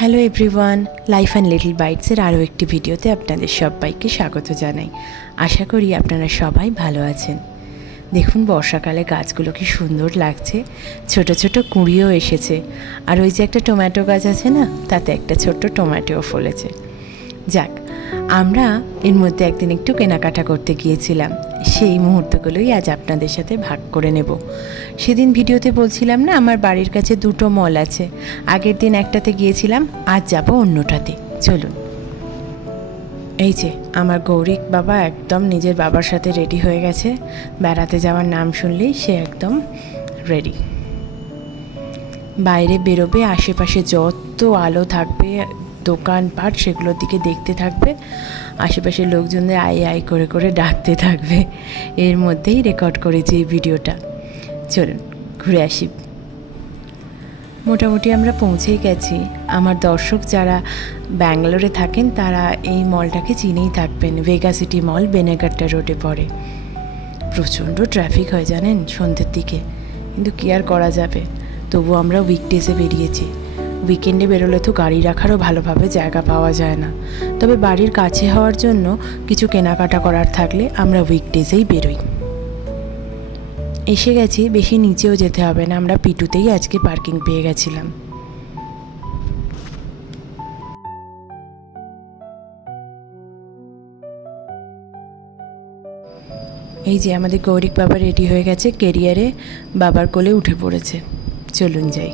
Hello everyone life and little বাইটসের আরও একটি ভিডিওতে আপনাদের সবাইকে স্বাগত জানাই। আশা করি আপনারা সবাই ভালো আছেন। দেখুন বর্ষাকালে গাছগুলো কি সুন্দর লাগছে। ছোট ছোট কুঁড়িও এসেছে। আর ওই যে একটা টমেটো গাছ আছে না, তাতে একটা ছোট্ট টমেটোও ফলেছে। যাক, আমরা এর মধ্যে একদিন একটু কেনাকাটা করতে গিয়েছিলাম। সেই মুহূর্তগুলোই আজ আপনাদের সাথে ভাগ করে নেব। সেদিন ভিডিওতে বলছিলাম না, আমার বাড়ির কাছে দুটো মল আছে। আগের দিন একটাতে গিয়েছিলাম, আজ যাব অন্যটাতে। চলুন। এই যে, আমার গৌরিক বাবা একদম নিজের বাবার সাথে রেডি হয়ে গেছে। বেড়াতে যাওয়ার নাম শুনলেই সে একদম রেডি। বাইরে বেরোবে, আশেপাশে যত আলো থাকবে দোকানপাট সেগুলোর দিকে দেখতে থাকবে। আশেপাশের লোকজনদের আই আই করে করে ডাকতে থাকবে। এর মধ্যেই রেকর্ড করেছি এই ভিডিওটা। চলুন, ঘুরে আসি। মোটামুটি আমরা পৌঁছেই গেছি। আমার দর্শক যারা ব্যাঙ্গালোরে থাকেন, তারা এই মলটাকে চিনেই থাকবেন। ভেগা সিটি মল বেনেগাট্টা রোডে পড়ে। প্রচণ্ড ট্রাফিক হয় জানেন সন্ধ্যের দিকে। কিন্তু কি আর করা যাবে? তবু আমরা উইকডেজে বেরিয়েছি। উইকেন্ডে বেরোলে তো গাড়ি রাখারও ভালোভাবে জায়গা পাওয়া যায় না। তবে বাড়ির কাছে হওয়ার জন্য কিছু কেনাকাটা করার থাকলে আমরা উইকডেজেই বেরোই। এসে গেছি, বেশি নিচেও যেতে হবে না, আমরা পিটুতেই আজকে পার্কিং পেয়ে গেছিলাম। এই যে আমাদের গৌরিক বাবা রেডি হয়ে গেছে কেরিয়ারে বাবার কোলে উঠে পড়েছে। চলুন যাই।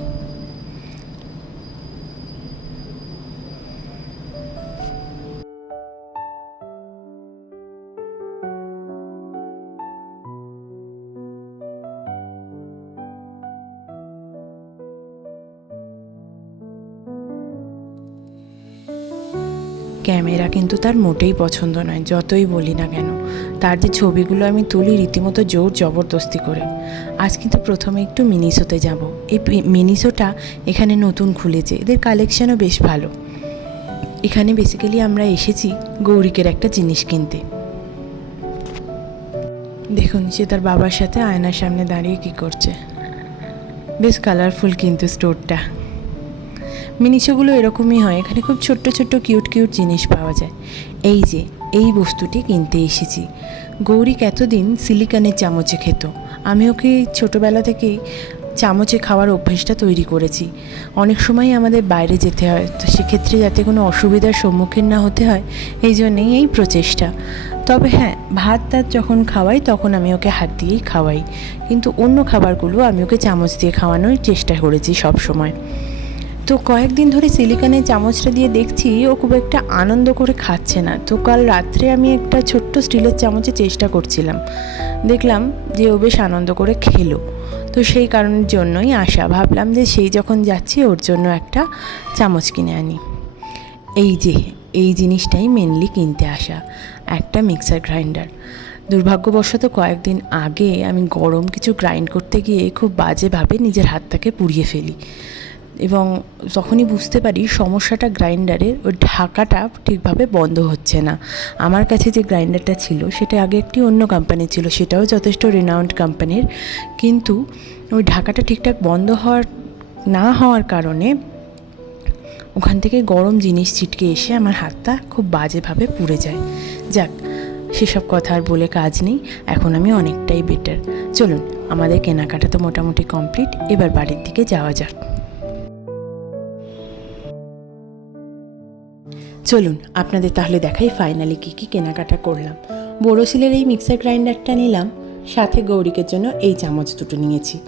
ক্যামেরা কিন্তু তার মোটেই পছন্দ নয়, যতই বলি না কেন। তার যে ছবিগুলো আমি তুলি রীতিমতো জোর জবরদস্তি করে। আজ কিন্তু প্রথমে একটু মিনিসোতে যাব। এই মিনিসোটা এখানে নতুন খুলেছে। এদের কালেকশানও বেশ ভালো। এখানে বেসিক্যালি আমরা এসেছি গৌরিকের একটা জিনিস কিনতে। দেখুন, সে তার বাবার সাথে আয়নার সামনে দাঁড়িয়ে কি করছে। বেশ কালারফুল কিন্তু স্টোরটা মিনিশোগুলো এরকমই হয়, এখানে খুব ছোট্ট ছোট্ট কিউট কিউট জিনিস পাওয়া যায়। এই যে, এই বস্তুটি কিনতে এসেছি। গৌরিক এতদিন সিলিকনের চামচে খেত। আমি ওকে ছোটোবেলা থেকেই চামচে খাওয়ার অভ্যেসটা তৈরি করেছি। অনেক সময় আমাদের বাইরে যেতে হয়, তো সেক্ষেত্রে যাতে কোনো অসুবিধার সম্মুখীন না হতে হয়, এই জন্যেই এই প্রচেষ্টা। তবে হ্যাঁ ভাত টাত যখন খাওয়াই, তখন আমি ওকে হাত দিয়েই খাওয়াই। কিন্তু অন্য খাবারগুলো আমি ওকে চামচ দিয়ে খাওয়ানোর চেষ্টা করেছি সব সময় তো কয়েকদিন ধরে সিলিকনের চামচটা দিয়ে দেখছি ও খুব একটা আনন্দ করে খাচ্ছে না। তো কাল রাত্রে আমি একটা ছোট্ট স্টিলের চামচে চেষ্টা করছিলাম। দেখলাম যে ও বেশ আনন্দ করে খেলো। তো সেই কারণের জন্যই আশা, ভাবলাম যে সেই যখন যাচ্ছি ওর জন্য একটা চামচ কিনে আনি। এই যে, এই জিনিসটাই মেনলি কিনতে আসা, একটা মিক্সার গ্রাইন্ডার দুর্ভাগ্যবশত কয়েকদিন আগে আমি গরম কিছু গ্রাইন্ড করতে গিয়ে খুব বাজেভাবে নিজের হাতটাকে পুড়িয়ে ফেলি। এবং যখনই বুঝতে পারি সমস্যাটা গ্রাইন্ডারের ওই ঢাকাটা ঠিকভাবে বন্ধ হচ্ছে না। আমার কাছে যে গ্রাইন্ডারটা ছিল, সেটা আগে একটি অন্য কোম্পানির ছিল, সেটাও যথেষ্ট রেনাউন্ড কোম্পানির কিন্তু ওই ঢাকাটা ঠিকঠাক বন্ধ হওয়ার, না হওয়ার কারণে ওখান থেকে গরম জিনিস ছিটকে এসে আমার হাতটা খুব বাজেভাবে পুড়ে যায়। যাক, সেসব কথা আর বলে কাজ নেই, এখন আমি অনেকটাই বেটার চলুন, আমাদের কেনাকাটা তো মোটামুটি কমপ্লিট এবার বাড়ির দিকে যাওয়া যাক। চলুন, আপনাদের তাহলে দেখাই ফাইনালি কী কী কেনাকাটা করলাম। বোরোসিলের এই মিক্সার গ্রাইন্ডারটা নিলাম, সাথে গৌরিকের জন্য এই চামচ দুটো নিয়েছি।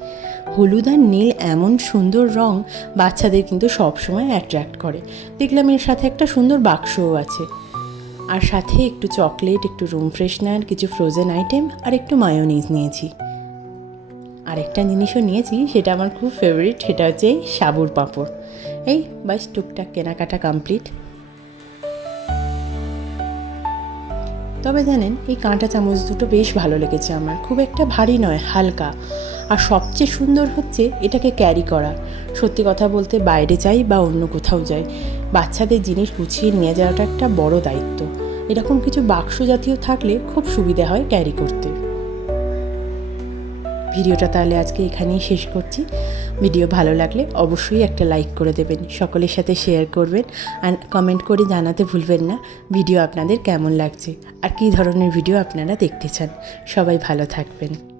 হলুদ আর নীল এমন সুন্দর রং বাচ্চাদের কিন্তু সবসময় অ্যাট্রাক্ট করে। দেখলাম এর সাথে একটা সুন্দর বাক্সও আছে। আর সাথে একটু চকলেট একটু রুম ফ্রেশনার কিছু ফ্রোজেন আইটেম আর একটু মায়োনিজ নিয়েছি। আরেকটা জিনিসও নিয়েছি, সেটা আমার খুব ফেভারিট সেটা হচ্ছে সাবুর পাঁপড়। এই, বাস টুকটাক কেনাকাটা কমপ্লিট তবে জানেন, এই কাঁটা চামচ দুটো বেশ ভালো লেগেছে আমার। খুব একটা ভারী নয়, হালকা। আর সবচেয়ে সুন্দর হচ্ছে এটাকে ক্যারি করা। সত্যি কথা বলতে বাইরে যাই বা অন্য কোথাও যাই, বাচ্চাদের জিনিস গুছিয়ে নিয়ে যাওয়াটা একটা বড় দায়িত্ব। এরকম কিছু বাক্স জাতীয় থাকলে খুব সুবিধা হয় ক্যারি করতে। ভিডিওটা তাহলে আজকে এখানেই শেষ করছি। ভিডিও ভালো লাগলে অবশ্যই একটা লাইক করে দেবেন, সকলের সাথে শেয়ার করবেন আর কমেন্ট করে জানাতে ভুলবেন না ভিডিও আপনাদের কেমন লাগছে আর কী ধরনের ভিডিও আপনারা দেখতে চান। সবাই ভালো থাকবেন।